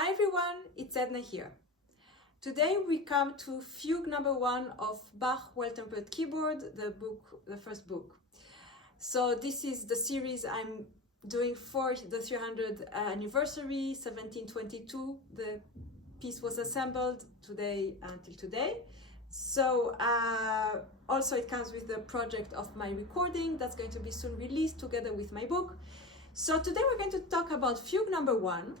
Hi everyone, it's Edna here. Today we come to Fugue number 1 of Bach Well-Tempered Keyboard, the first book. So this is the series I'm doing for the 300th anniversary, 1722. The piece was assembled today until today. So also it comes with the project of my recording that's going to be soon released together with my book. So today we're going to talk about Fugue number 1.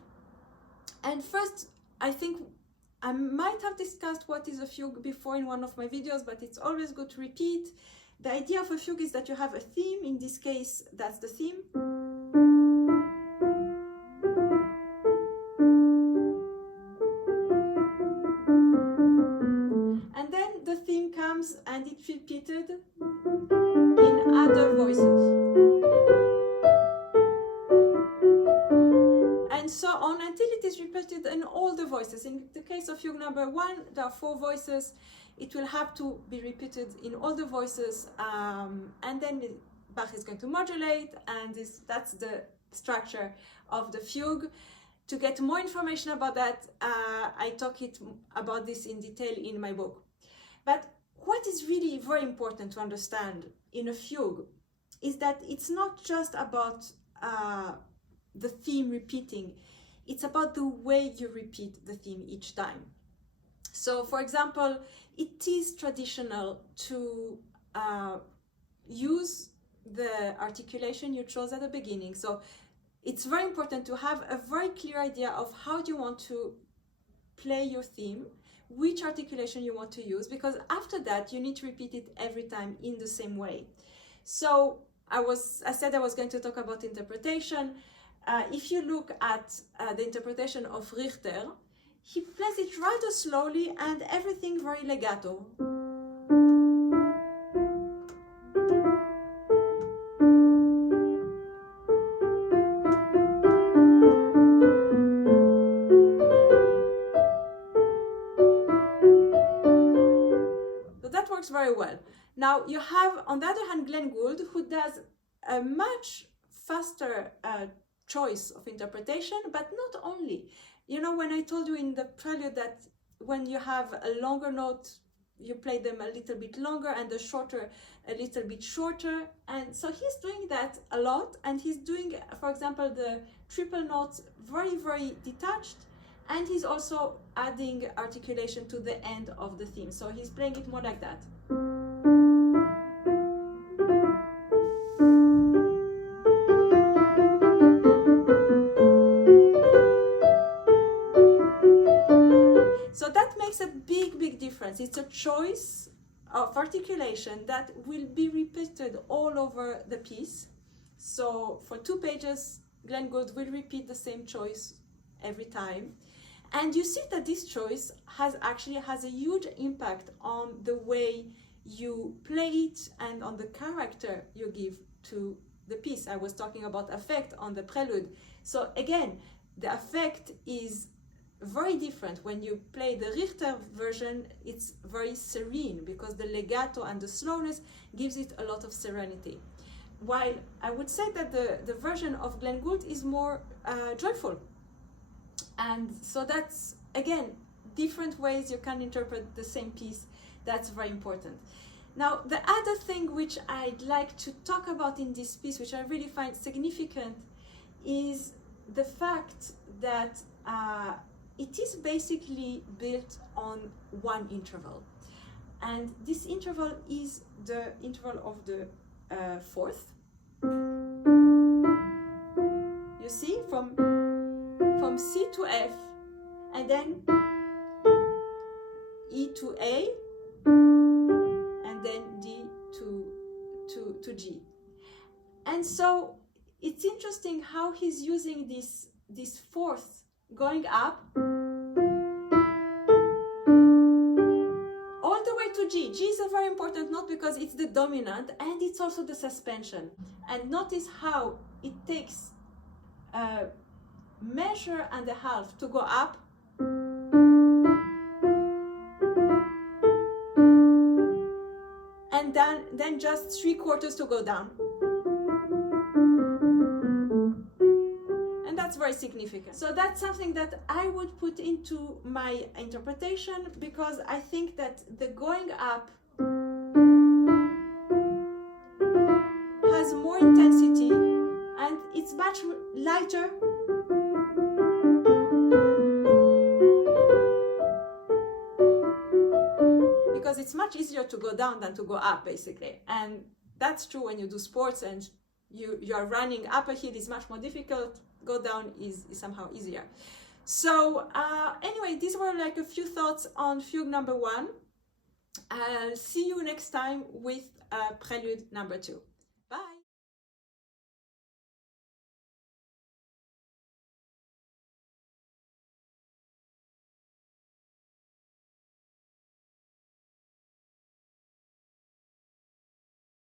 And first, I think I might have discussed what is a fugue before in one of my videos, but it's always good to repeat. The idea of a fugue is that you have a theme. In this case, that's the theme. And then the theme comes and it's repeated in other voices. And so on until it is repeated in all the voices. In the case of fugue number 1, there are 4 voices. It will have to be repeated in all the voices, and then Bach is going to modulate, and that's the structure of the fugue. To get more information about that, I talk about this in detail in my book. But what is really very important to understand in a fugue is that it's not just about the theme repeating, it's about the way you repeat the theme each time. So for example, it is traditional to use the articulation you chose at the beginning. So it's very important to have a very clear idea of how you want to play your theme, which articulation you want to use, because after that you need to repeat it every time in the same way. So I said I was going to talk about interpretation. If you look at the interpretation of Richter, he plays it rather slowly and everything very legato. So that works very well. Now you have, on the other hand, Glenn Gould, who does a much faster choice of interpretation, but not only. You know, when I told you in the prelude that when you have a longer note, you play them a little bit longer and the shorter a little bit shorter. And so he's doing that a lot, and he's doing, for example, the triple notes very, very detached, and he's also adding articulation to the end of the theme. So he's playing it more like that. So that makes a big difference. It's a choice of articulation that will be repeated all over the piece. So for 2 pages, Glenn Gould will repeat the same choice every time. And you see that this choice actually has a huge impact on the way you play it and on the character you give to the piece. I was talking about affect on the prelude. So again, the affect is very different. When you play the Richter version, it's very serene because the legato and the slowness gives it a lot of serenity. While I would say that the version of Glenn Gould is more joyful. And so that's, again, different ways you can interpret the same piece. That's very important. Now, the other thing which I'd like to talk about in this piece, which I really find significant, is the fact that it is basically built on one interval. And this interval is the interval of the 4th. You see, from C to F, and then E to A, and then D to G. And so it's interesting how he's using this 4th going up all the way to G. G is a very important note because it's the dominant and it's also the suspension. And notice how it takes a measure and a half to go up, and then just 3/4 to go down. And that's very significant. So that's something that I would put into my interpretation, because I think that the going up has more intensity and it's much lighter. Because it's much easier to go down than to go up, basically. And that's true when you do sports and you are running up a hill is much more difficult. Go down is somehow easier. So anyway, these were like a few thoughts on Fugue number 1. I'll see you next time with Prelude number 2.